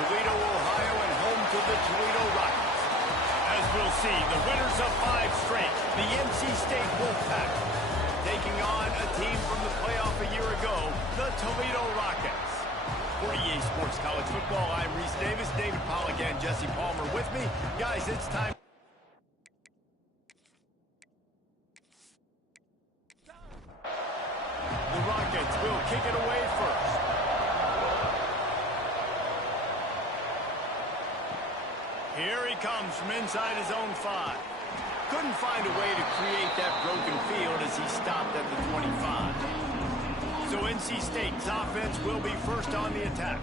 Toledo, Ohio, and home to the Toledo Rockets. As we'll see, the winners of 5 straight, the NC State Wolfpack, taking on a team from the playoff a year ago, the Toledo Rockets. For EA Sports College Football, I'm Reese Davis, David Pollack, and Jesse Palmer with me. Guys, it's time. The Rockets will kick it away first. Here he comes from inside his own 5. Couldn't find a way to create that broken field as he stopped at the 25. So NC State's offense will be first on the attack.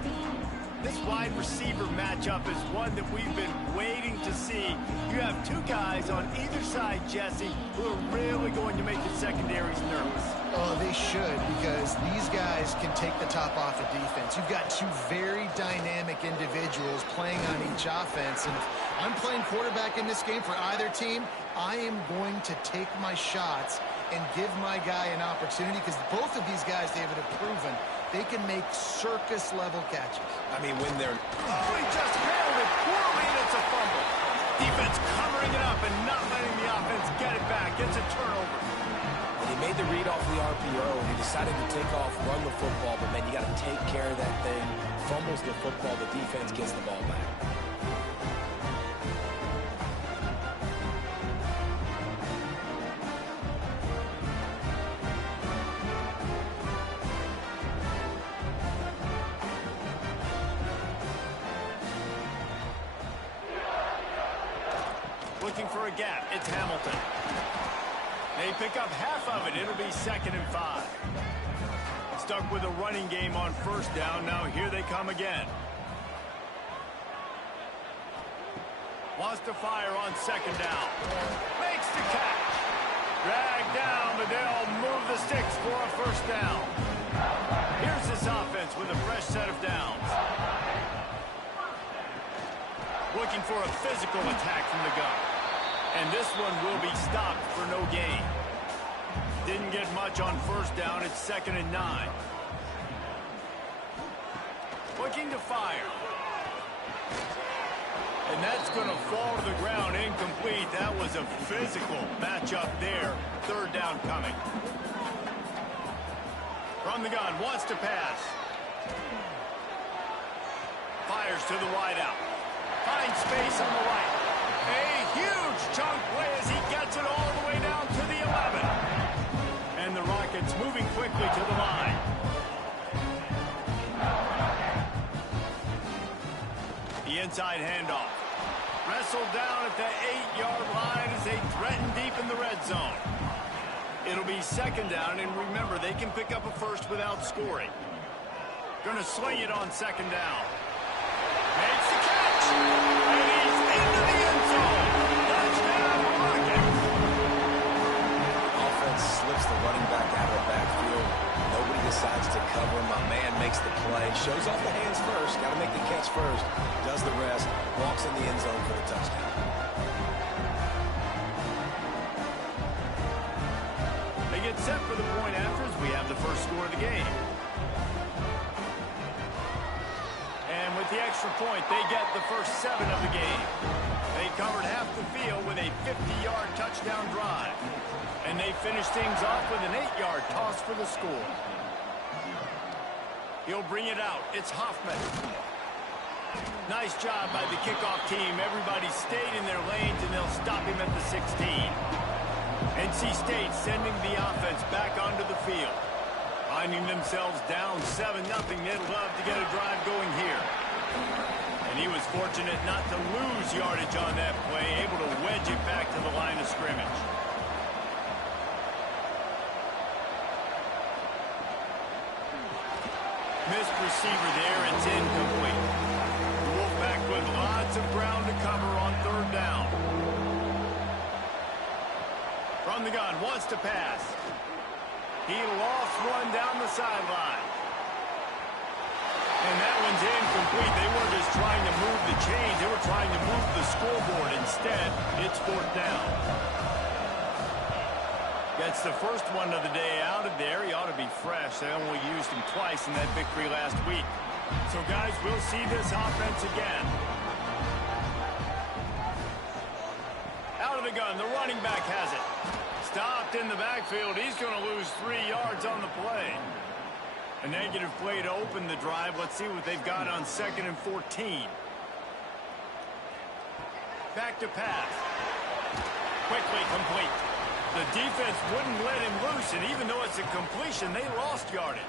This wide receiver matchup is one that we've been waiting to see. You have 2 guys on either side, Jesse, who are really going to make the secondaries nervous. Oh, they should, because these guys can take the top off of defense. You've got 2 very dynamic individuals playing on each offense, and if I'm playing quarterback in this game for either team, I am going to take my shots and give my guy an opportunity, because both of these guys, David, have proven they can make circus-level catches. I mean, when they're... Oh, he just handled it poorly, and it's a fumble. Defense covering it up and not letting the offense get it back. It's a turnover. And he made the read off the RPO, and he decided to take off, run the football, but, man, you got to take care of that thing. Fumbles the football, the defense gets the ball back. Looking for a gap. It's Hamilton. They pick up half of it. It'll be 2nd and 5. Stuck with a running game on 1st down. Now here they come again. Wants to fire on 2nd down. Makes the catch. Dragged down, but they'll move the sticks for a 1st down. Here's this offense with a fresh set of downs. Looking for a physical attack from the gun. And this one will be stopped for no gain. Didn't get much on 1st down. It's 2nd and 9. Looking to fire. And that's going to fall to the ground incomplete. That was a physical matchup there. 3rd down coming. From the gun, wants to pass. Fires to the wideout. Finds space on the right. A huge chunk play as he gets it all the way down to the 11. And the Rockets moving quickly to the line. The inside handoff. Wrestled down at the 8-yard line as they threaten deep in the red zone. It'll be 2nd down, and remember, they can pick up a 1st without scoring. Gonna sling it on 2nd down. Makes the catch! And he's into the end zone! Touchdown, Rockets! Offense slips the running back out of the backfield. Nobody decides to cover him. My man makes the play. Shows off the hands first. Got to make the catch first. Does the rest. Walks in the end zone for the touchdown. They get set for the point after as we have the first score of the game. And with the extra point, they get the first 7 of the game. They covered half the field with a 50-yard touchdown drive. And they finish things off with an 8-yard toss for the score. He'll bring it out. It's Hoffman. Nice job by the kickoff team. Everybody stayed in their lanes, and they'll stop him at the 16. NC State sending the offense back onto the field. Finding themselves down 7-0. They'd love to get a drive going here. And he was fortunate not to lose yardage on that play, able to wedge it back to the line of scrimmage. Missed receiver there. It's incomplete. The Wolfpack with lots of ground to cover on 3rd down. From the gun, wants to pass. He lost one down the sideline. And that one's incomplete. They weren't just trying to move the chains. They were trying to move the scoreboard. Instead, it's 4th down. Gets the first one of the day out of there. He ought to be fresh. They only used him twice in that victory last week. So, guys, we'll see this offense again. Out of the gun. The running back has it. Stopped in the backfield. He's going to lose 3 yards on the play. A negative play to open the drive. Let's see what they've got on 2nd and 14. Back to pass. Quickly complete. The defense wouldn't let him loose, and even though it's a completion, they lost yardage.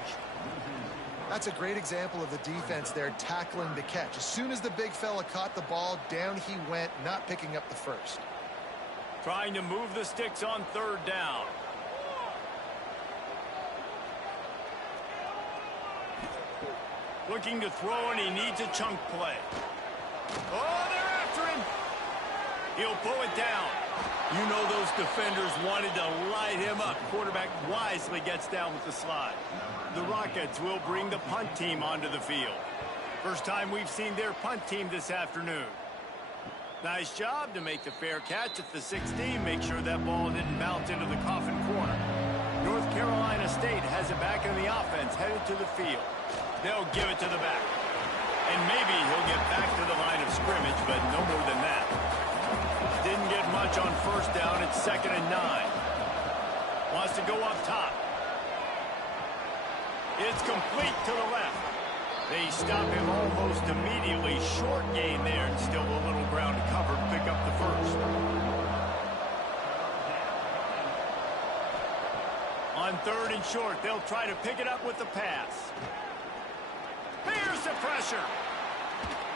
That's a great example of the defense there tackling the catch. As soon as the big fella caught the ball, down he went, not picking up the first. Trying to move the sticks on 3rd down. Looking to throw, and he needs a chunk play. Oh, they're after him. He'll pull it down. You know those defenders wanted to light him up. Quarterback wisely gets down with the slide. The Rockets will bring the punt team onto the field. First time we've seen their punt team this afternoon. Nice job to make the fair catch at the 16. Make sure that ball didn't bounce into the coffin corner. North Carolina State has it back in the offense, headed to the field. They'll give it to the back. And maybe he'll get back to the line of scrimmage, but no more than that. Didn't get much on 1st down. It's 2nd and 9. Wants to go up top. It's complete to the left. They stop him almost immediately. Short gain there, and still a little ground to cover to pick up the first. On 3rd and short, they'll try to pick it up with the pass. Here's the pressure.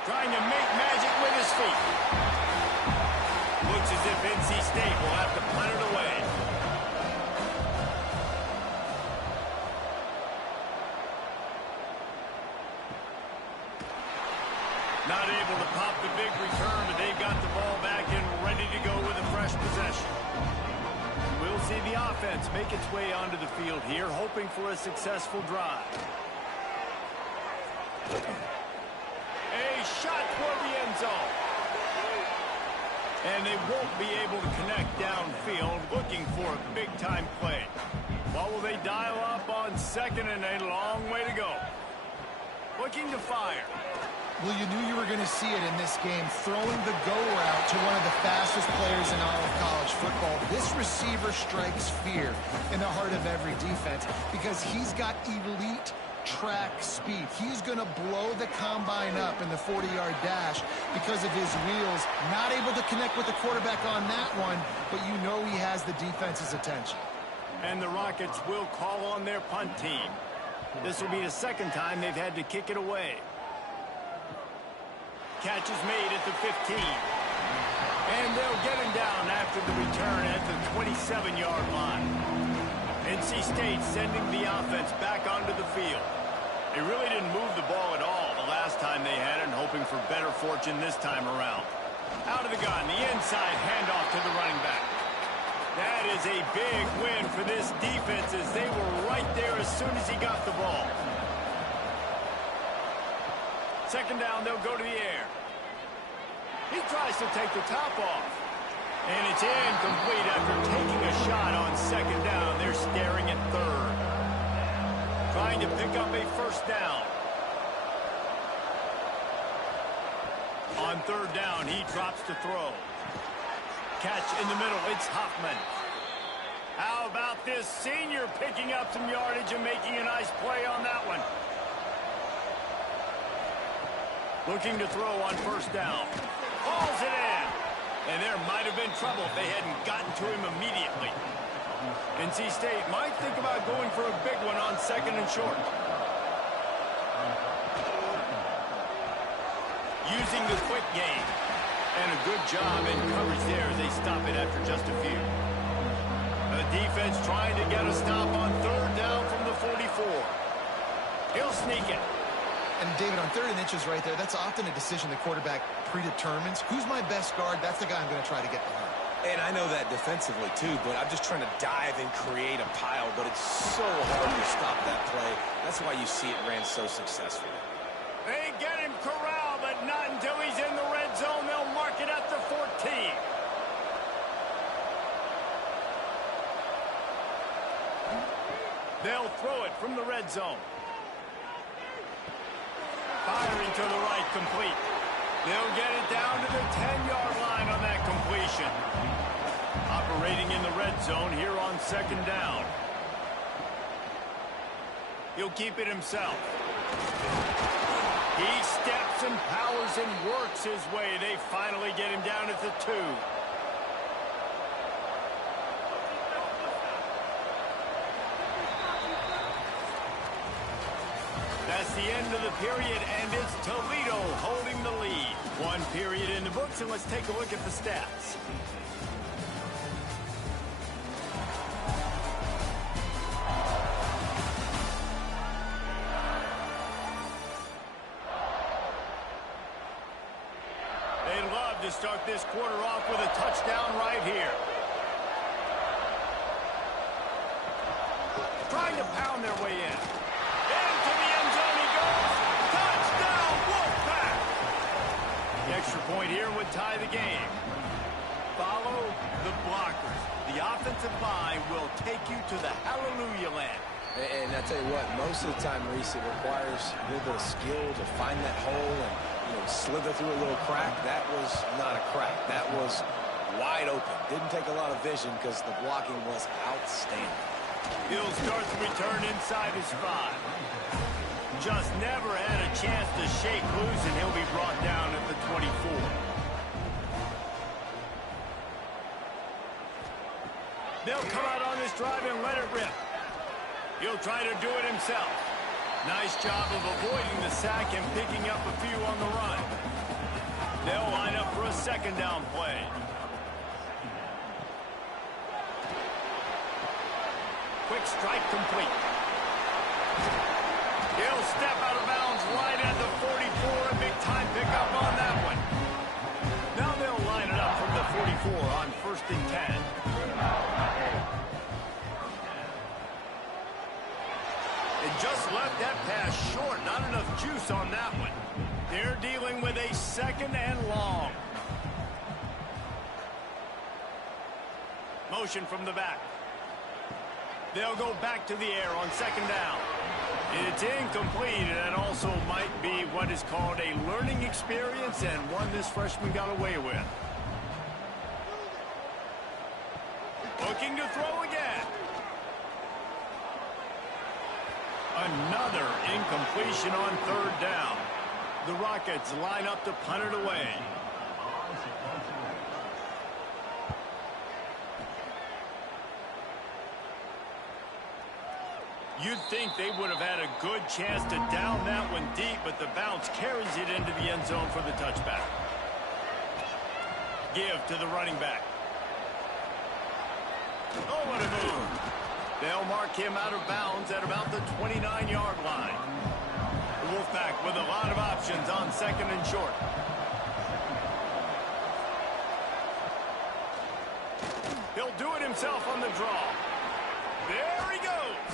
Trying to make magic with his feet. Looks as if NC State will have to punt it away. Not able to pop the big return, but they've got the ball back and ready to go with a fresh possession. We'll see the offense make its way onto the field here, hoping for a successful drive. A shot toward the end zone. And they won't be able to connect downfield, looking for a big-time play. What will they dial up on 2nd and a long way to go? Looking to fire. Well, you knew you were going to see it in this game, throwing the go route to one of the fastest players in all of college football. This receiver strikes fear in the heart of every defense because he's got elite track speed. He's going to blow the combine up in the 40-yard dash because of his wheels. Not able to connect with the quarterback on that one, but you know he has the defense's attention. And the Rockets will call on their punt team. This will be the 2nd time they've had to kick it away. Catch is made at the 15. And they'll get him down after the return at the 27-yard line. NC State sending the offense back onto the field. They really didn't move the ball at all the last time they had it, and hoping for better fortune this time around. Out of the gun, the inside handoff to the running back. That is a big win for this defense as they were right there as soon as he got the ball. 2nd down, they'll go to the air. He tries to take the top off. And it's incomplete after taking a shot on 2nd down. They're staring at 3rd. Trying to pick up a 1st down. On 3rd down, he drops to throw. Catch in the middle, it's Hoffman. How about this senior picking up some yardage and making a nice play on that one? Looking to throw on 1st down. Hauls it in. And there might have been trouble if they hadn't gotten to him immediately. NC State might think about going for a big one on 2nd and short. Using the quick game. And a good job in coverage there as they stop it after just a few. The defense trying to get a stop on 3rd down from the 44. He'll sneak it. And, David, on 3rd and inches right there, that's often a decision the quarterback predetermines. Who's my best guard? That's the guy I'm going to try to get behind. And I know that defensively, too, but I'm just trying to dive and create a pile, but it's so hard to stop that play. That's why you see it ran so successfully. They get him corralled, but not until he's in the red zone. They'll mark it at the 14. They'll throw it from the red zone. Firing to the right, complete. They'll get it down to the 10-yard line on that completion. Operating in the red zone here on second down. He'll keep it himself. He steps and powers and works his way. They finally get him down at the 2. That's the end of the period, and it's Toledo holding the lead. One period in the books, and let's take a look at the stats. They'd love to start this quarter off with a touchdown right here. Trying to pound their way in. Into the end zone he goes. Touchdown, Wolfpack! The extra point here would tie the game. Follow the blockers. The offensive line will take you to the hallelujah land. And I tell you what, most of the time, Reese, it requires a little bit of skill to find that hole and slither through a little crack. That was not a crack. That was wide open. Didn't take a lot of vision because the blocking was outstanding. He'll start the return inside his 5. Just never had a chance to shake loose, and he'll be brought down at the 24. They'll come out on this drive and let it rip. He'll try to do it himself. Nice job of avoiding the sack and picking up a few on the run. They'll line up for a second down play. Quick strike complete. He'll step out of bounds right at the 44. A big time pickup on that one. Now they'll line it up from the 44 on 1st and 10. And just left that pass short. Not enough juice on that one. They're dealing with a 2nd and long. Motion from the back. They'll go back to the air on 2nd down. It's incomplete, and it also might be what is called a learning experience, and one this freshman got away with. Looking to throw again. Another incompletion on 3rd down. The Rockets line up to punt it away. You'd think they would have had a good chance to down that one deep, but the bounce carries it into the end zone for the touchback. Give to the running back. Oh, what a move. They'll mark him out of bounds at about the 29-yard line. The Wolfpack with a lot of options on 2nd and short. He'll do it himself on the draw. There he goes.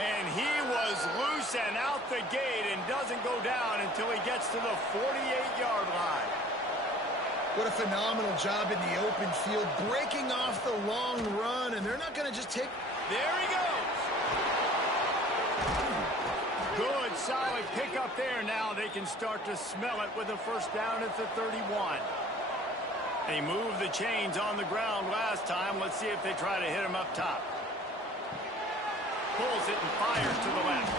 And he was loose and out the gate and doesn't go down until he gets to the 48-yard line. What a phenomenal job in the open field, breaking off the long run, and they're not going to just take... There he goes. Good, solid pickup there. Now they can start to smell it with a 1st down at the 31. They moved the chains on the ground last time. Let's see if they try to hit him up top. Pulls it and fires to the left.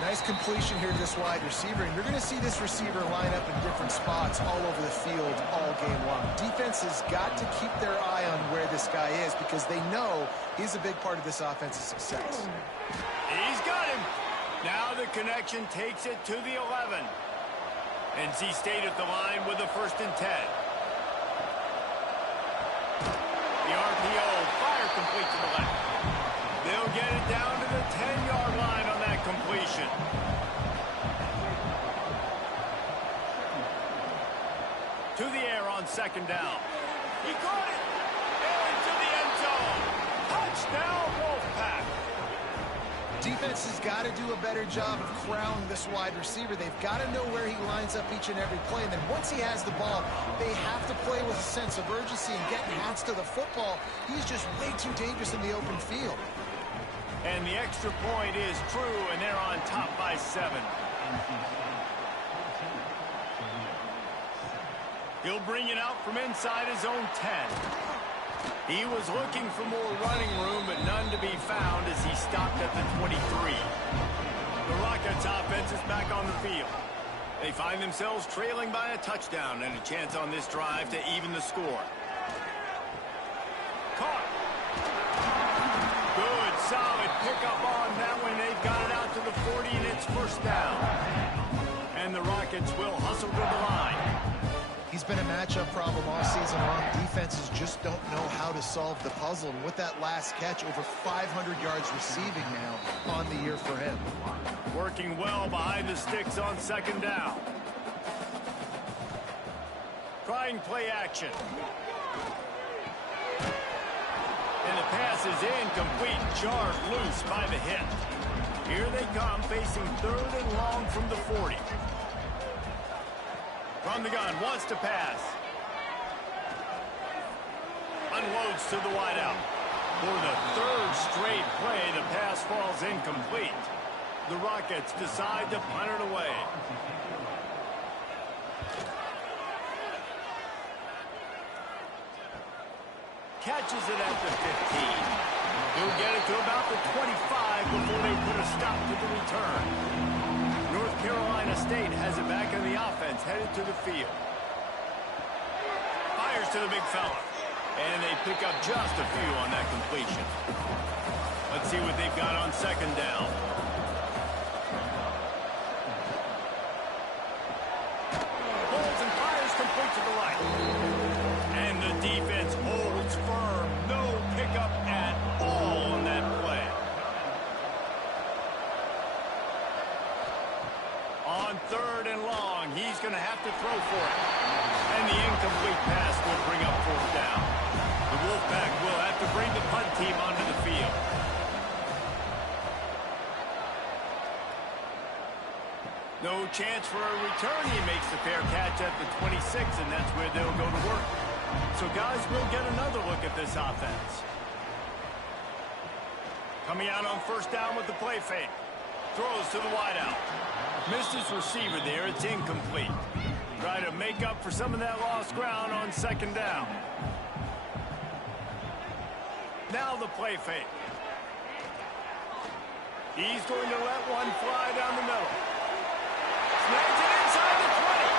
Nice completion here to this wide receiver, and you're going to see this receiver line up in different spots all over the field all game long. Defense has got to keep their eye on where this guy is because they know he's a big part of this offense's success. He's got him. Now the connection takes it to the 11. NC State at the line with the 1st and 10. The RPO, fire complete to the left. They'll get it down to the 10-yard line on that completion. To the air on 2nd down. He caught it. Into the end zone. Touchdown, Wolfpack. Defense has got to do a better job of crowding this wide receiver. They've got to know where he lines up each and every play. And then once he has the ball, they have to play with a sense of urgency and get hands to the football. He's just way too dangerous in the open field. And the extra point is true, and they're on top by 7. He'll bring it out from inside his own 10. He was looking for more running room, but none to be found as he stopped at the 23. The Rockets offense is back on the field. They find themselves trailing by a touchdown and a chance on this drive to even the score. Caught. Good, solid pickup on that one. They've got it out to the 40, and it's first down. And the Rockets will hustle to the line. He's been a matchup problem all season long. Defenses just don't know how to solve the puzzle. And with that last catch, over 500 yards receiving now on the year for him. Working well behind the sticks on second down. Trying play action. And the pass is incomplete, jarred loose by the hit. Here they come, facing 3rd and long from the 40. From the gun, wants to pass. Unloads to the wideout. For the 3rd straight play, the pass falls incomplete. The Rockets decide to punt it away. Catches it at the 15. He'll get it to about the 25 before they put a stop to the return. North Carolina State has it back in the offense, headed to the field. Fires to the big fella. And they pick up just a few on that completion. Let's see what they've got on second down. Holds and fires complete to the right. And the defense holds firm. No pickup at all on that play. On 3rd and long, he's going to have to throw for it. And the incomplete pass will bring up 4th down. The Wolfpack will have to bring the punt team onto the field. No chance for a return. He makes the fair catch at the 26, and that's where they'll go to work. So, guys, we'll get another look at this offense. Coming out on first down with the play fake. Throws to the wideout. Missed his receiver there. It's incomplete. Try to make up for some of that lost ground on second down. Now the play fake. He's going to let one fly down the middle. Snags it inside the 20.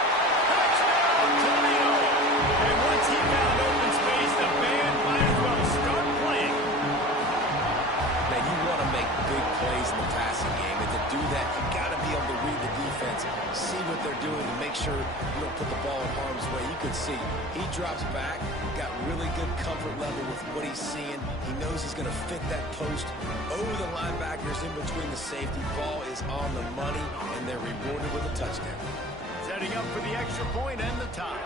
Touchdown, Toledo. And once he found open space, the band might as well start playing. Man, you want to make big plays in the passing game, and to do that, you got to be able to read the defense, see what they're doing, and make sure you don't put the ball in harm's way. You can see he drops back, got really good comfort level with what he's seeing. He knows he's going to fit that post over the linebackers in between the safety. Ball is on the money, and they're rewarded with a touchdown. Setting up for the extra point and the tie.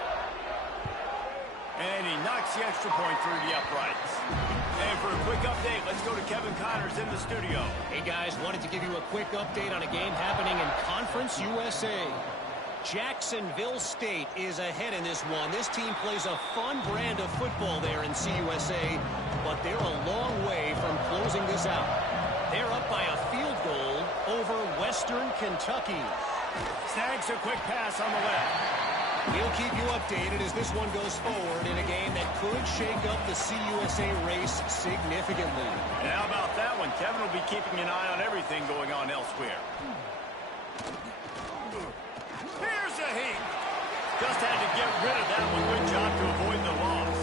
And he knocks the extra point through the uprights. And for a quick update, let's go to Kevin Connors in the studio. Hey guys, wanted to give you a quick update on a game happening in Conference USA. Jacksonville State is ahead in this one. This team plays a fun brand of football there in CUSA, but they're a long way from closing this out. They're up by a field goal over Western Kentucky. Snags a quick pass on the left. We'll keep you updated as this one goes forward in a game that could shake up the CUSA race significantly. And how about that one? Kevin will be keeping an eye on everything going on elsewhere. Here's a heat. Just had to get rid of that one. Good job to avoid the loss.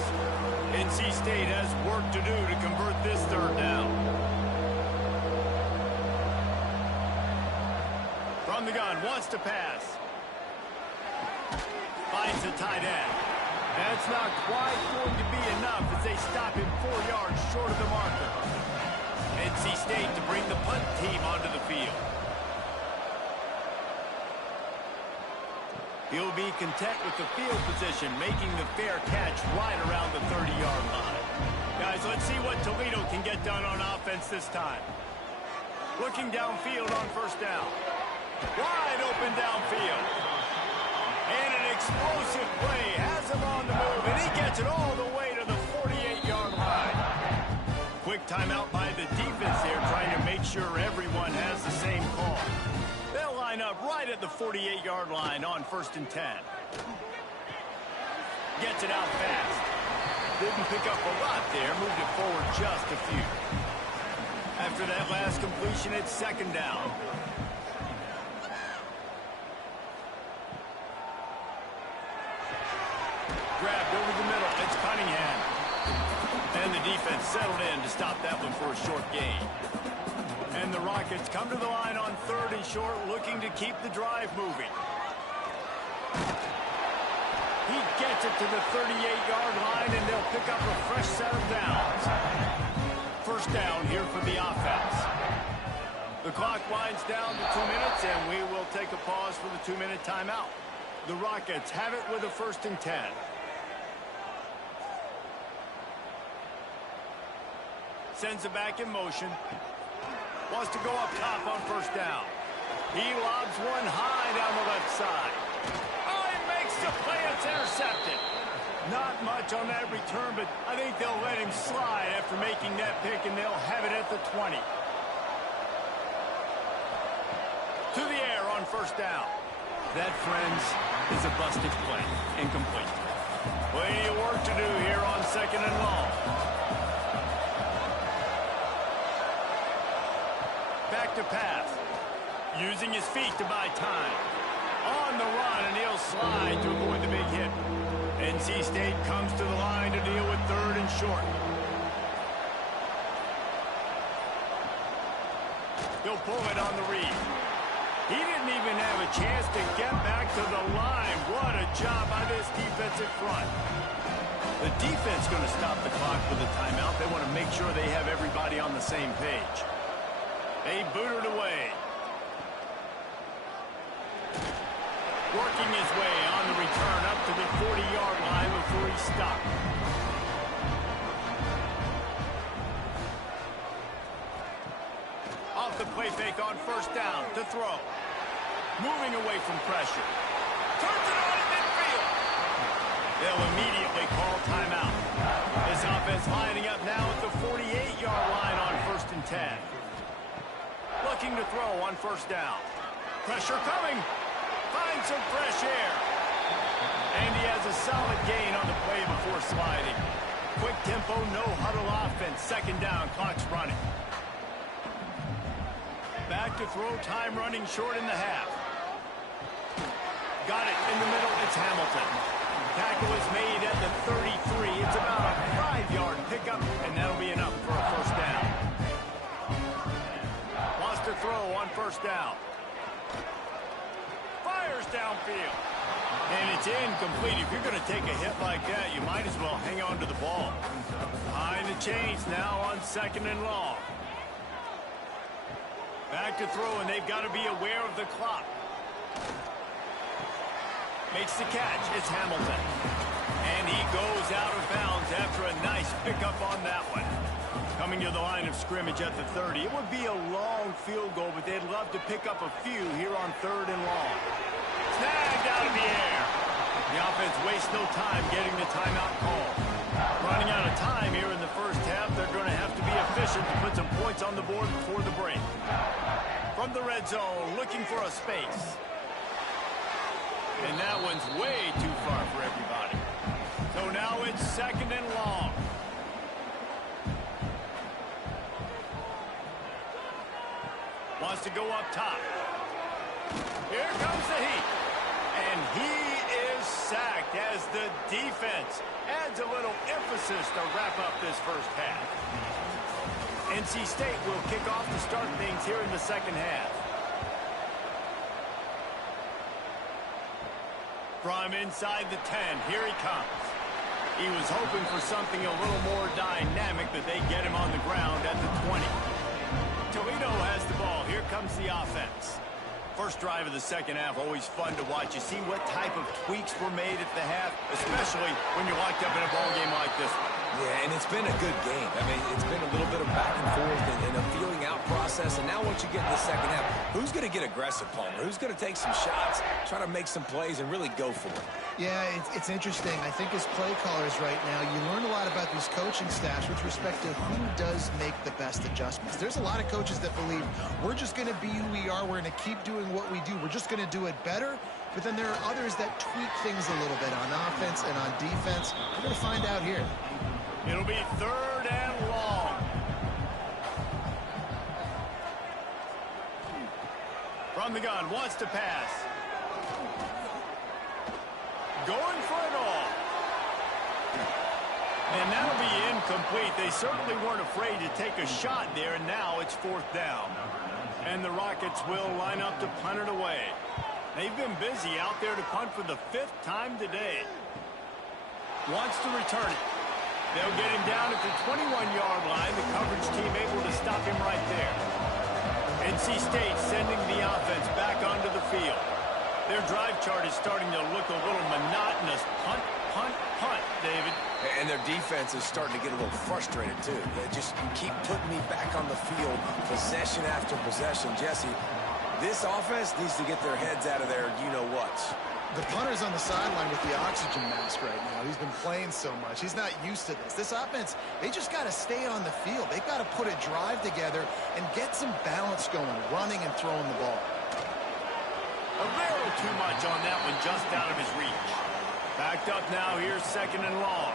NC State has work to do to convert this 3rd down. From the gun, wants to pass. Finds the tight end. That's not quite going to be enough as they stop him 4 yards short of the marker. NC State to bring the punt team onto the field. He'll be content with the field position, making the fair catch right around the 30-yard line. Guys, let's see what Toledo can get done on offense this time. Looking downfield on first down. Wide open downfield. And an explosive play has him on the move, and he gets it all the way to the 48-yard line. Quick timeout by the defense there, trying to make sure everyone has the same call. They'll line up right at the 48-yard line on 1st and 10. Gets it out fast. Didn't pick up a lot there, moved it forward just a few. After that last completion, it's 2nd down. Grabbed over the middle, it's Cunningham. And the defense settled in to stop that one for a short gain. And the Rockets come to the line on 3rd and short, looking to keep the drive moving. He gets it to the 38-yard line, and they'll pick up a fresh set of downs. 1st down here for the offense. The clock winds down to 2 minutes, and we will take a pause for the 2-minute timeout. The Rockets have it with a 1st and 10. Sends it back in motion. Wants to go up top on 1st down. He lobs one high down the left side. Oh, he makes the play. It's intercepted. Not much on that return, but I think they'll let him slide after making that pick, and they'll have it at the 20. To the air on 1st down. That, friends, is a busted play. Incomplete. Plenty of work to do here on 2nd and long. Back to pass. Using his feet to buy time. On the run, and he'll slide to avoid the big hit. NC State comes to the line to deal with 3rd and short. He'll pull it on the read. He didn't even have a chance to get back to the line. What a job by this defensive front. The defense going to stop the clock with a timeout. They want to make sure they have everybody on the same page. They boot it away. Working his way on the return up to the 40-yard line before he stopped. Off the play fake on 1st down to throw. Moving away from pressure. Turns it on in midfield. They'll immediately call timeout. This offense lining up now at the 48-yard line on 1st and 10. Looking to throw on 1st down. Pressure coming. Finds some fresh air. And he has a solid gain on the play before sliding. Quick tempo, no huddle offense. 2nd down, clock's running. Back to throw, time running short in the half. Got it in the middle, it's Hamilton. Tackle is made at the 33. It's about a 5-yard pickup, and that'll be enough for a 1st down. Wants to throw on 1st down. Fires downfield. And it's incomplete. If you're going to take a hit like that, you might as well hang on to the ball. Behind the chains now on 2nd and long. Back to throw, and they've got to be aware of the clock. Makes the catch. It's Hamilton. And he goes out of bounds after a nice pickup on that one. Coming to the line of scrimmage at the 30. It would be a long field goal, but they'd love to pick up a few here on 3rd and long. Snagged out of the air. The offense wastes no time getting the timeout call. Running out of time here in the 1st half. They're going to have to be efficient to put some points on the board before the break. From the red zone, looking for a space. And that one's way too far for everybody. So now it's 2nd and long. Wants to go up top. Here comes the heat. And he is sacked as the defense adds a little emphasis to wrap up this 1st half. NC State will kick off to start things here in the 2nd half. From inside the 10, here he comes. He was hoping for something a little more dynamic, but they get him on the ground at the 20. Toledo has the ball. Here comes the offense. First drive of the 2nd half, always fun to watch. You see what type of tweaks were made at the half, especially when you're locked up in a ball game like this one. Yeah, and it's been a good game. I mean, it's been a little bit of back and forth and a feeling out process. And now once you get in the second half, who's going to get aggressive, Palmer? Who's going to take some shots, try to make some plays, and really go for it? Yeah, it's interesting. I think as play callers right now, you learn a lot about these coaching staffs with respect to who does make the best adjustments. There's a lot of coaches that believe we're just going to be who we are. We're going to keep doing what we do. We're just going to do it better. But then there are others that tweak things a little bit on offense and on defense. We're going to find out here. It'll be 3rd and long. From the gun, wants to pass. Going for it all. And that'll be incomplete. They certainly weren't afraid to take a shot there, and now it's 4th down. And the Rockets will line up to punt it away. They've been busy out there to punt for the 5th time today. Wants to return it. They'll get him down at the 21-yard line. The coverage team able to stop him right there. NC State sending the offense back onto the field. Their drive chart is starting to look a little monotonous. Punt, punt, punt, David. And their defense is starting to get a little frustrated, too. They just keep putting me back on the field, possession after possession. Jesse, this offense needs to get their heads out of their you-know-whats. The punter's on the sideline with the oxygen mask right now. He's been playing so much. He's not used to this. This offense, they just got to stay on the field. They've got to put a drive together and get some balance going, running and throwing the ball. A little too much on that one, just out of his reach. Backed up now, here's 2nd and long.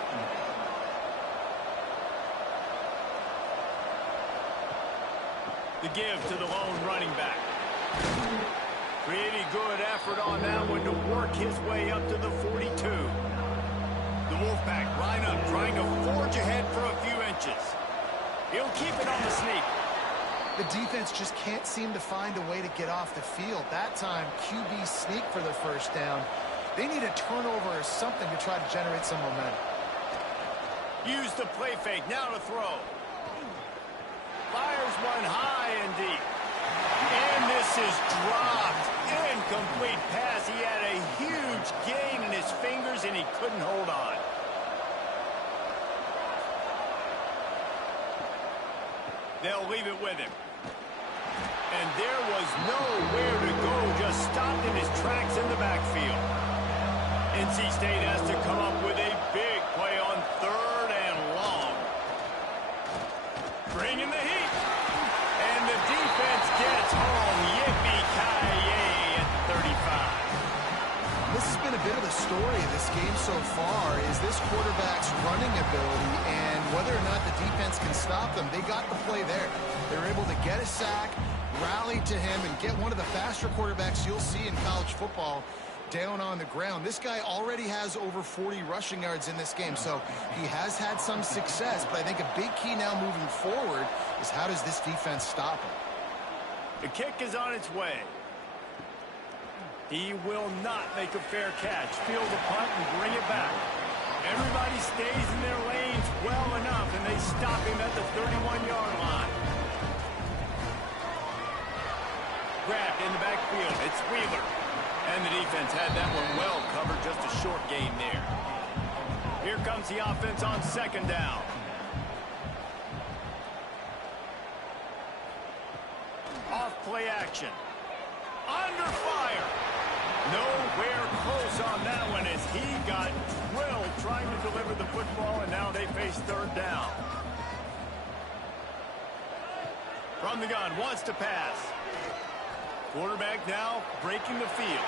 The give to the lone running back. Pretty good effort on that one to work his way up to the 42. The Wolfpack line up, trying to forge ahead for a few inches. He'll keep it on the sneak. The defense just can't seem to find a way to get off the field. That time, QB sneak for the 1st down. They need a turnover or something to try to generate some momentum. Use the play fake, now to throw. Fires one high and deep. And this is dropped. Incomplete pass. He had a huge gain in his fingers, and he couldn't hold on. They'll leave it with him. And there was nowhere to go, just stopped in his tracks in the backfield. NC State has to come up with a big play on 3rd and long. Bring in the heat. And the defense gets home. Yippee-ki-yay at 35. This has been a bit of the story of this game so far, is this quarterback's running ability and whether or not the defense can stop them. They got the play there. They were able to get a sack, rally to him, and get one of the faster quarterbacks you'll see in college football down on the ground. This guy already has over 40 rushing yards in this game, so he has had some success, but I think a big key now moving forward is how does this defense stop him? The kick is on its way. He will not make a fair catch. Field the punt and bring it back. Everybody stays in their lanes well enough, and they stop him at the 31-yard line. Grabbed in the backfield. It's Wheeler. And the defense had that one well covered, just a short gain there. Here comes the offense on 2nd down. Off play action. Under fire. Nowhere close on that one as he got drilled trying to deliver the football, and now they face 3rd down. From the gun, wants to pass. Quarterback now breaking the field.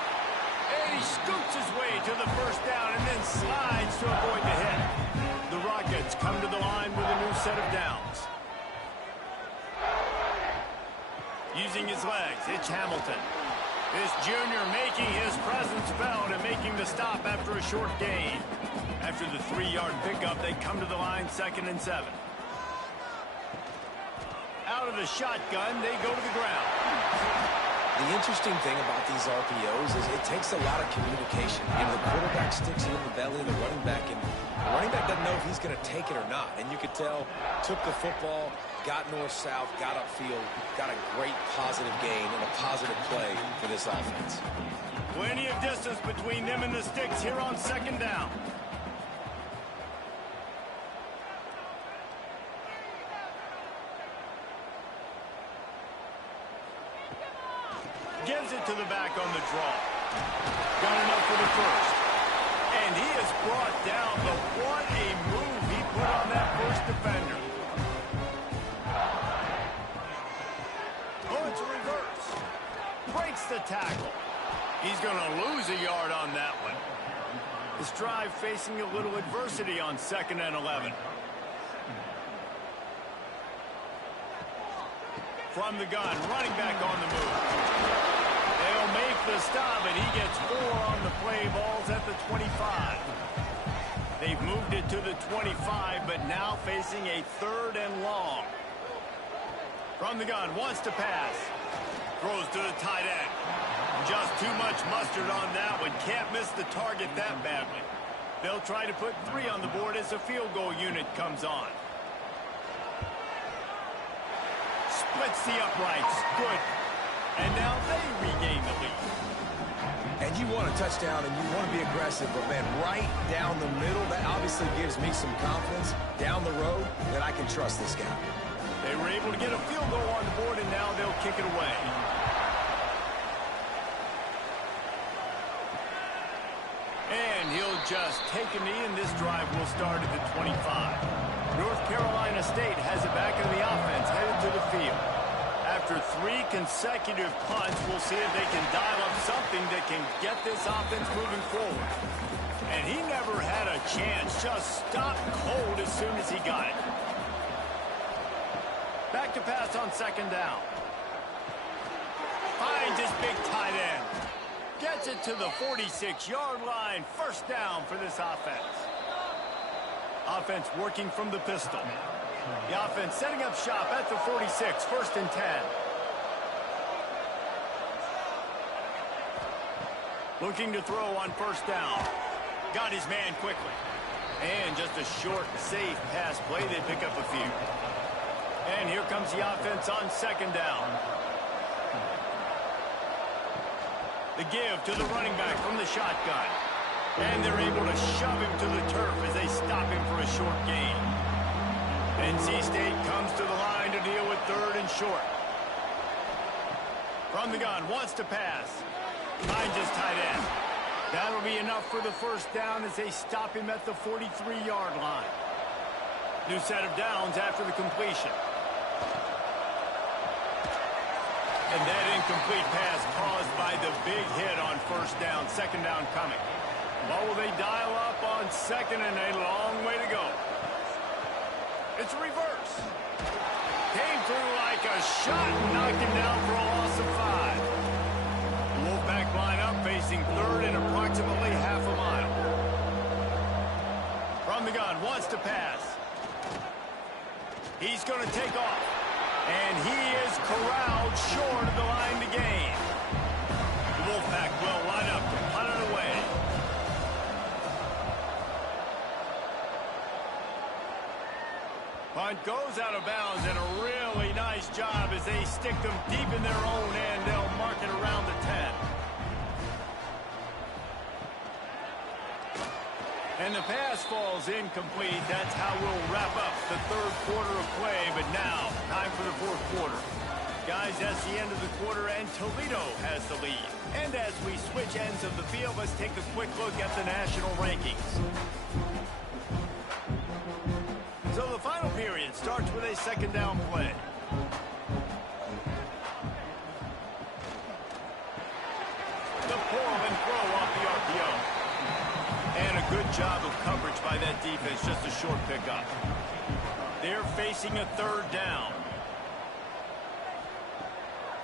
And he scoots his way to the 1st down and then slides to avoid the hit. The Rockets come to the line with a new set of downs. Using his legs, it's Hamilton. This junior making his presence felt and making the stop after a short gain. After the 3-yard pickup, they come to the line 2nd and 7. Out of the shotgun, they go to the ground. The interesting thing about these RPOs is it takes a lot of communication. You know, the quarterback sticks it in the belly of the running back, and the running back doesn't know if he's going to take it or not. And you could tell, took the football, got north-south, got upfield, got a great positive gain and a positive play for this offense. Plenty of distance between them and the sticks here on 2nd down. gives it to the back on the draw. Got enough for the first. And he is brought down, but what a move he put on that first defender. Oh, it's a reverse. Breaks the tackle. He's going to lose a yard on that one. This drive facing a little adversity on 2nd and 11. From the gun, running back on the move. They'll make the stop, and he gets 4 on the play. Ball's at the 25. They've moved it to the 25, but now facing a 3rd and long. From the gun, wants to pass. Throws to the tight end. Just too much mustard on that one. Can't miss the target that badly. They'll try to put 3 on the board as the field goal unit comes on. Splits the uprights. Good. And now they regain the lead. And you want a touchdown and you want to be aggressive, but, man, right down the middle, that obviously gives me some confidence down the road that I can trust this guy. They were able to get a field goal on the board, and now they'll kick it away. And he'll just take a knee, and this drive will start at the 25. North Carolina State has it back in the offense, headed to the field. After 3 consecutive punts, we'll see if they can dial up something that can get this offense moving forward. And he never had a chance, just stopped cold as soon as he got it. Back to pass on 2nd down. Finds his big tight end. Gets it to the 46-yard line. 1st down for this offense. Offense working from the pistol. The offense setting up shop at the 46. 1st and 10. Looking to throw on 1st down. Got his man quickly. And just a short, safe pass play. They pick up a few. And here comes the offense on 2nd down. The give to the running back from the shotgun. And they're able to shove him to the turf as they stop him for a short gain. NC State comes to the line to deal with 3rd and short. From the gun, wants to pass. Finds his tight end. That'll be enough for the 1st down as they stop him at the 43-yard line. New set of downs after the completion. And that incomplete pass caused by the big hit on 1st down. 2nd down coming. What will they dial up on 2nd and a long way to go? It's a reverse. Came through like a shot and knocked him down for a loss of 5. The Wolfpack line up facing 3rd and approximately half a mile. From the gun, wants to pass. He's going to take off. And he is corralled short of the line to gain. The Wolfpack will line up to punt it away. Punt goes out of bounds, and a really nice job as they stick them deep in their own end. They'll mark it around the 10. And the pass falls incomplete. That's how we'll wrap up the 3rd quarter of play. But now, time for the 4th quarter. Guys, that's the end of the quarter, and Toledo has the lead. And as we switch ends of the field, let's take a quick look at the national rankings. So the final period starts with a 2nd down play. The pull and throw off the RPO. And a good job of coverage by that defense, just a short pickup. They're facing a 3rd down.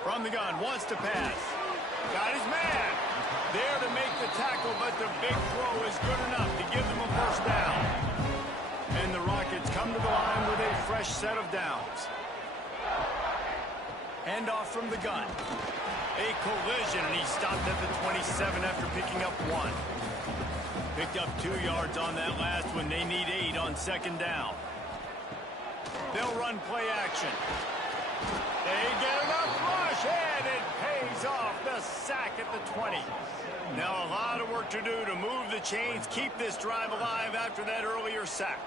From the gun, wants to pass. Got his man. There to make the tackle, but the big throw is good enough to give them a 1st down. And the Rockets come to the line with a fresh set of downs. Handoff from the gun. A collision, and he stopped at the 27 after picking up 1. Picked up 2 yards on that last one. They need 8 on 2nd down. They'll run play action. They get enough rush, and it pays off. The sack at the 20. Now a lot of work to do to move the chains, keep this drive alive after that earlier sack.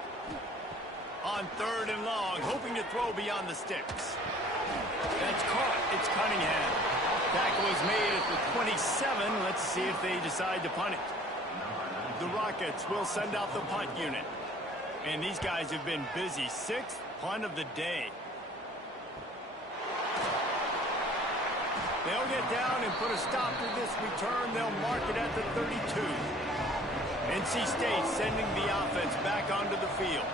On 3rd and long, hoping to throw beyond the sticks. That's caught. It's Cunningham. Tackle is made at the 27. Let's see if they decide to punt it. The Rockets will send out the punt unit. And these guys have been busy. Sixth punt of the day. They'll get down and put a stop to this return. They'll mark it at the 32. NC State sending the offense back onto the field.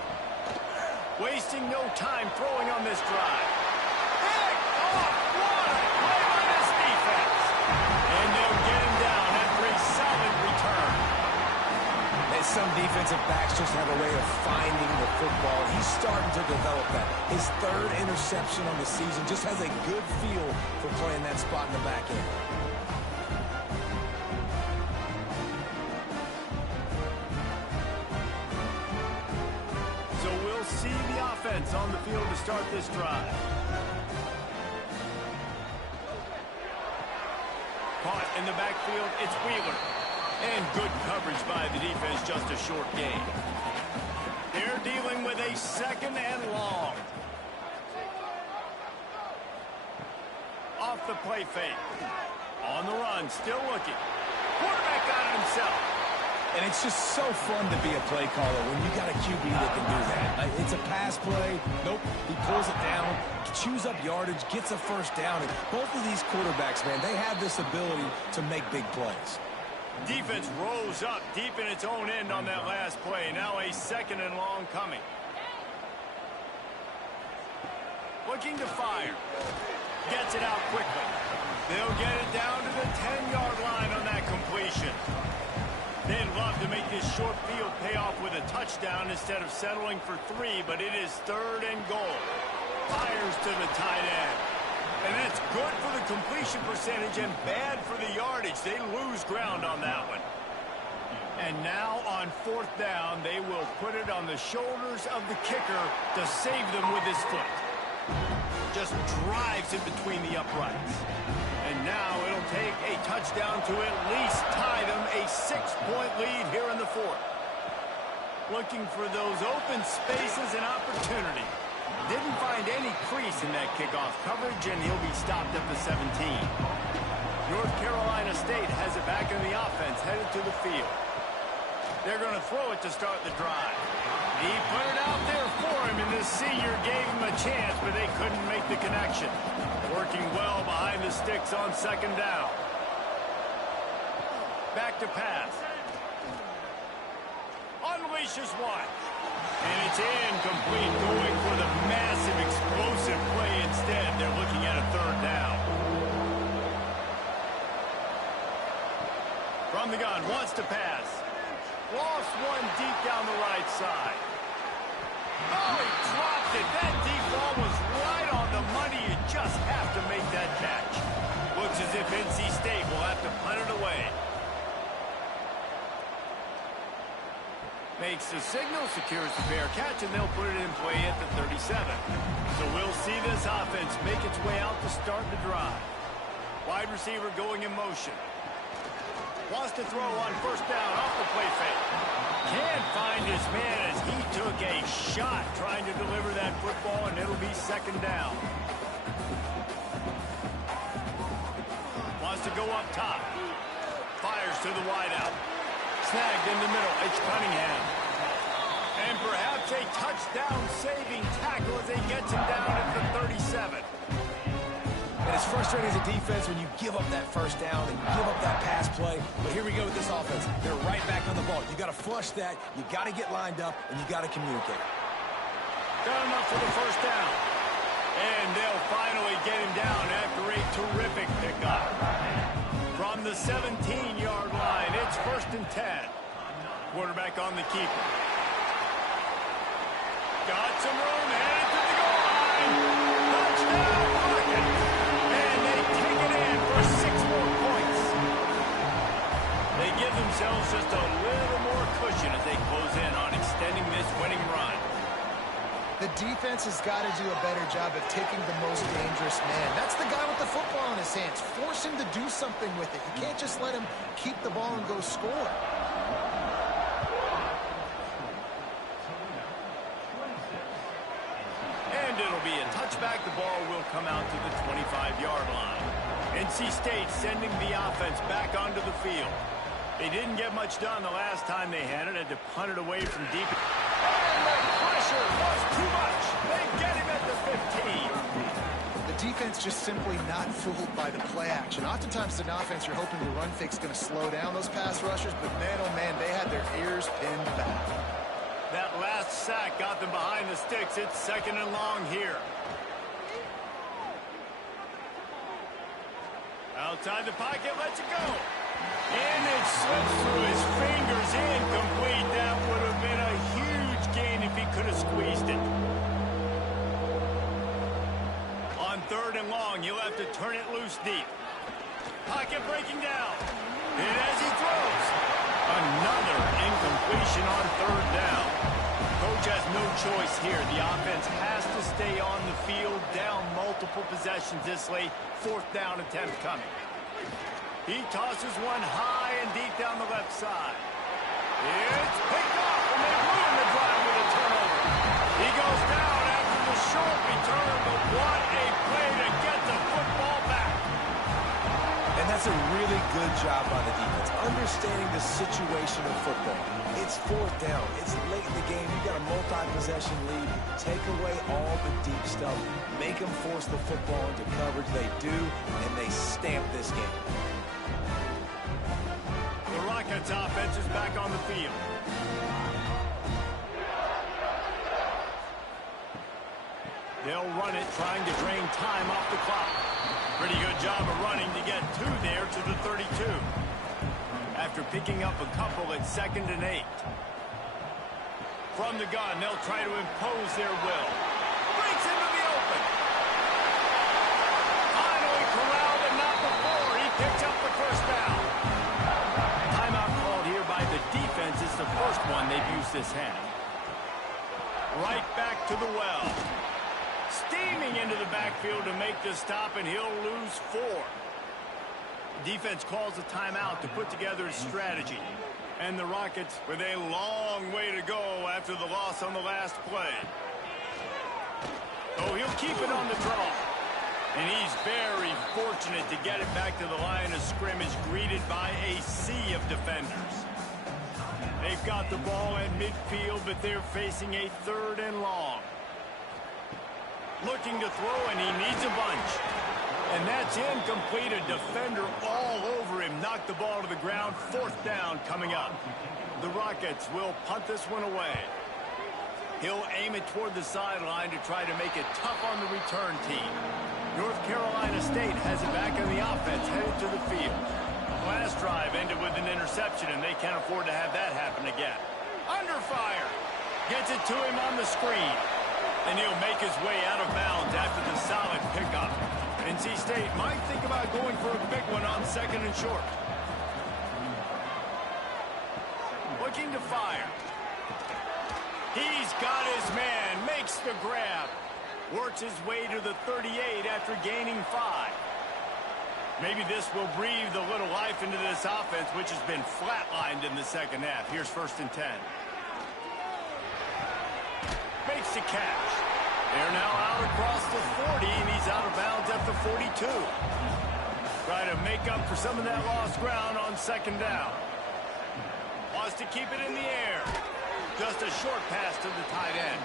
Wasting no time throwing on this drive. Pick off one. Play by this defense. And they'll get him down after a solid return. And some defensive backs just have a way of finding the football. He's starting to develop that. His third interception on the season just has a good feel for playing that spot in the back end. So we'll see the offense on the field to start this drive. Caught in the backfield, it's Wheeler. And good coverage by the defense, just a short gain. They're dealing with a second and long. Off the play fake. On the run, still looking. Quarterback got it himself. And it's just so fun to be a play caller when you got a QB that can do that. It's a pass play. Nope, he pulls it down, chews up yardage, gets a first down. And both of these quarterbacks, man, they have this ability to make big plays. Defense rose up deep in its own end on that last play. Now a second and long coming. Looking to fire. Gets it out quickly. They'll get it down to the 10-yard line on that completion. They'd love to make this short field pay off with a touchdown instead of settling for 3, but it is third and goal. Fires to the tight end. And that's good for the completion percentage and bad for the yardage. They lose ground on that one. And now on fourth down, they will put it on the shoulders of the kicker to save them with his foot. Just drives it between the uprights. And now it'll take a touchdown to at least tie them a 6-point lead here in the fourth. Looking for those open spaces and opportunity. Didn't find any crease in that kickoff coverage, and he'll be stopped at the 17. North Carolina State has it back in the offense, headed to the field. They're going to throw it to start the drive. He put it out there for him, and this senior gave him a chance, but they couldn't make the connection. Working well behind the sticks on second down. Back to pass. Unleashes one. And it's incomplete, going for the massive explosive play instead. They're looking at a third down. From the gun, wants to pass. Lost one deep down the right side. Oh, he dropped it. That deep ball was right on the money. You just have to make that catch. Looks as if NC State will have to punt it away. Makes the signal, secures the fair catch, and they'll put it in play at the 37. So we'll see this offense make its way out to start the drive. Wide receiver going in motion. Wants to throw on first down off the play fake. Can't find his man as he took a shot trying to deliver that football, and it'll be second down. Wants to go up top. Fires to the wideout. Snagged in the middle. It's Cunningham. And perhaps a touchdown-saving tackle as he gets him down at the 37. And it's frustrating as a defense when you give up that first down and give up that pass play. But here we go with this offense. They're right back on the ball. You got to flush that. You got to get lined up, and you got to communicate. Got him up for the first down. And they'll finally get him down after a terrific pickup. From the 17-yard line, it's first and 10. Quarterback on the keeper. Got some room, headed to the goal line. Touchdown, Rockets. And they take it in for 6 more points. They give themselves just a little more cushion as they close in on extending this winning run. The defense has got to do a better job of taking the most dangerous man. That's the guy with the football in his hands. Force him to do something with it. You can't just let him keep the ball and go score. And it'll be a touchback. The ball will come out to the 25-yard line. NC State sending the offense back onto the field. They didn't get much done the last time they had to punt it away from deep. And the pressure was too much. They get him at the 15. The defense just simply not fooled by the play action. Oftentimes, an offense, you're hoping the run fake's going to slow down those pass rushers, but man, oh man, they had their ears pinned back. That last sack got them behind the sticks. It's 2nd and long here. Outside the pocket, lets it go. And it slips through his fingers, incomplete. That would have been a huge gain if he could have squeezed it. On 3rd and long, he'll have to turn it loose deep. Pocket breaking down. And as he throws, another incompletion on 3rd down. Coach has no choice here. The offense has to stay on the field, down multiple possessions this late. 4th down attempt coming. He tosses one high and deep down the left side. It's picked off, and they ruin the drive with a turnover. He goes down after the short return, but what a play to get the football back. And that's a really good job by the defense, understanding the situation of football. It's 4th down. It's late in the game. You've got a multi-possession lead. Take away all the deep stuff. Make them force the football into coverage. They do, and they stamp this game. The Rockets offense is back on the field. They'll run it, trying to drain time off the clock. Pretty good job of running to get 2 there to the 32. After picking up a couple at 2nd and 8. From the gun, they'll try to impose their will. Breaks into the open. Finally corralled, and not before. He picks up the 1st down. Timeout called here by the defense. It's the first one they've used this half. Right back to the well. Steaming into the backfield to make the stop, and he'll lose 4. Defense calls a timeout to put together a strategy. And the Rockets with a long way to go after the loss on the last play. Oh, he'll keep it on the draw. And he's very fortunate to get it back to the line of scrimmage, greeted by a sea of defenders. They've got the ball at midfield, but they're facing a 3rd and long. Looking to throw, and he needs a bunch. And that's incomplete. A defender all over him. Knocked the ball to the ground. 4th down coming up. The Rockets will punt this one away. He'll aim it toward the sideline to try to make it tough on the return team. North Carolina State has it back on the offense, headed to the field. Last drive ended with an interception, and they can't afford to have that happen again. Under fire. Gets it to him on the screen. And he'll make his way out of bounds after the solid pickup. NC State might think about going for a big one on 2nd and short. Looking to fire. He's got his man. Makes the grab. Works his way to the 38 after gaining 5. Maybe this will breathe a little life into this offense, which has been flatlined in the 2nd half. Here's 1st and 10. Makes the catch. They're now out across the 40, and he's out of bounds at the 42. Try to make up for some of that lost ground on 2nd down. Wants to keep it in the air. Just a short pass to the tight end.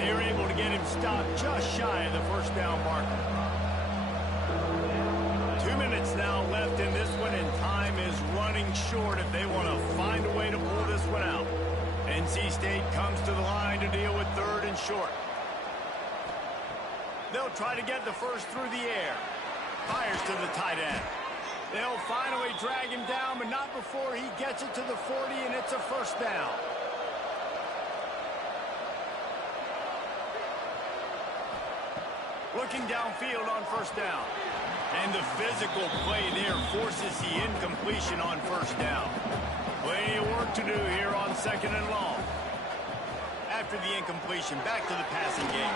They're able to get him stopped just shy of the 1st down marker. 2 minutes now left in this one, and time is running short if they want to find a way to pull this one out. NC State comes to the line to deal with 3rd and short. They'll try to get the 1st through the air. Fires to the tight end. They'll finally drag him down, but not before he gets it to the 40, and it's a 1st down. Looking downfield on 1st down. And the physical play there forces the incompletion on 1st down. Plenty of work to do here on 2nd and long. After the incompletion, back to the passing game.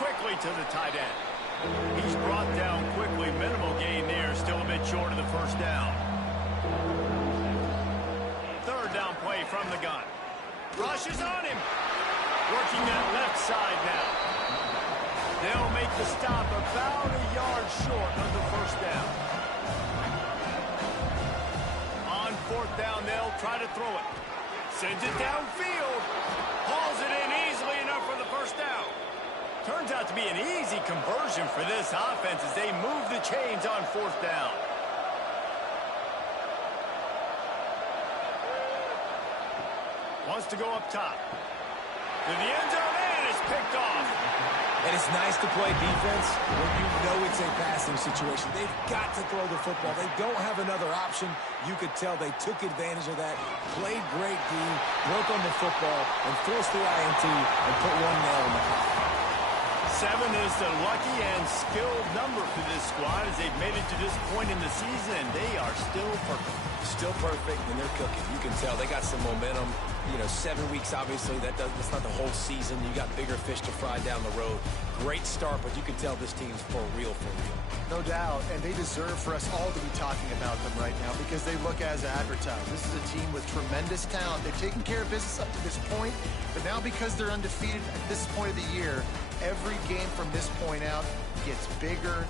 Quickly to the tight end. He's brought down quickly. Minimal gain there. Still a bit short of the 1st down. 3rd down play from the gun. Rushes on him. Working that left side now. They'll make the stop about a yard short of the first down. On fourth down, they'll try to throw it. Sends it downfield. Hauls it in easily enough for the first down. Turns out to be an easy conversion for this offense as they move the chains on fourth down. Wants to go up top. To the end zone, and it's picked off. And it's nice to play defense when you know it's a passing situation. They've got to throw the football. They don't have another option. You could tell they took advantage of that, played great D, broke on the football, and forced the INT and put one nail in the coffin. 7 is the lucky and skilled number for this squad as they've made it to this point in the season, and they are still perfect. Still perfect, and they're cooking. You can tell they got some momentum. You know, 7 weeks, obviously, that's not the whole season. You got bigger fish to fry down the road. Great start, but you can tell this team's for real, for real. No doubt, and they deserve for us all to be talking about them right now because they look as advertised. This is a team with tremendous talent. They've taken care of business up to this point, but now because they're undefeated at this point of the year, every game from this point out gets bigger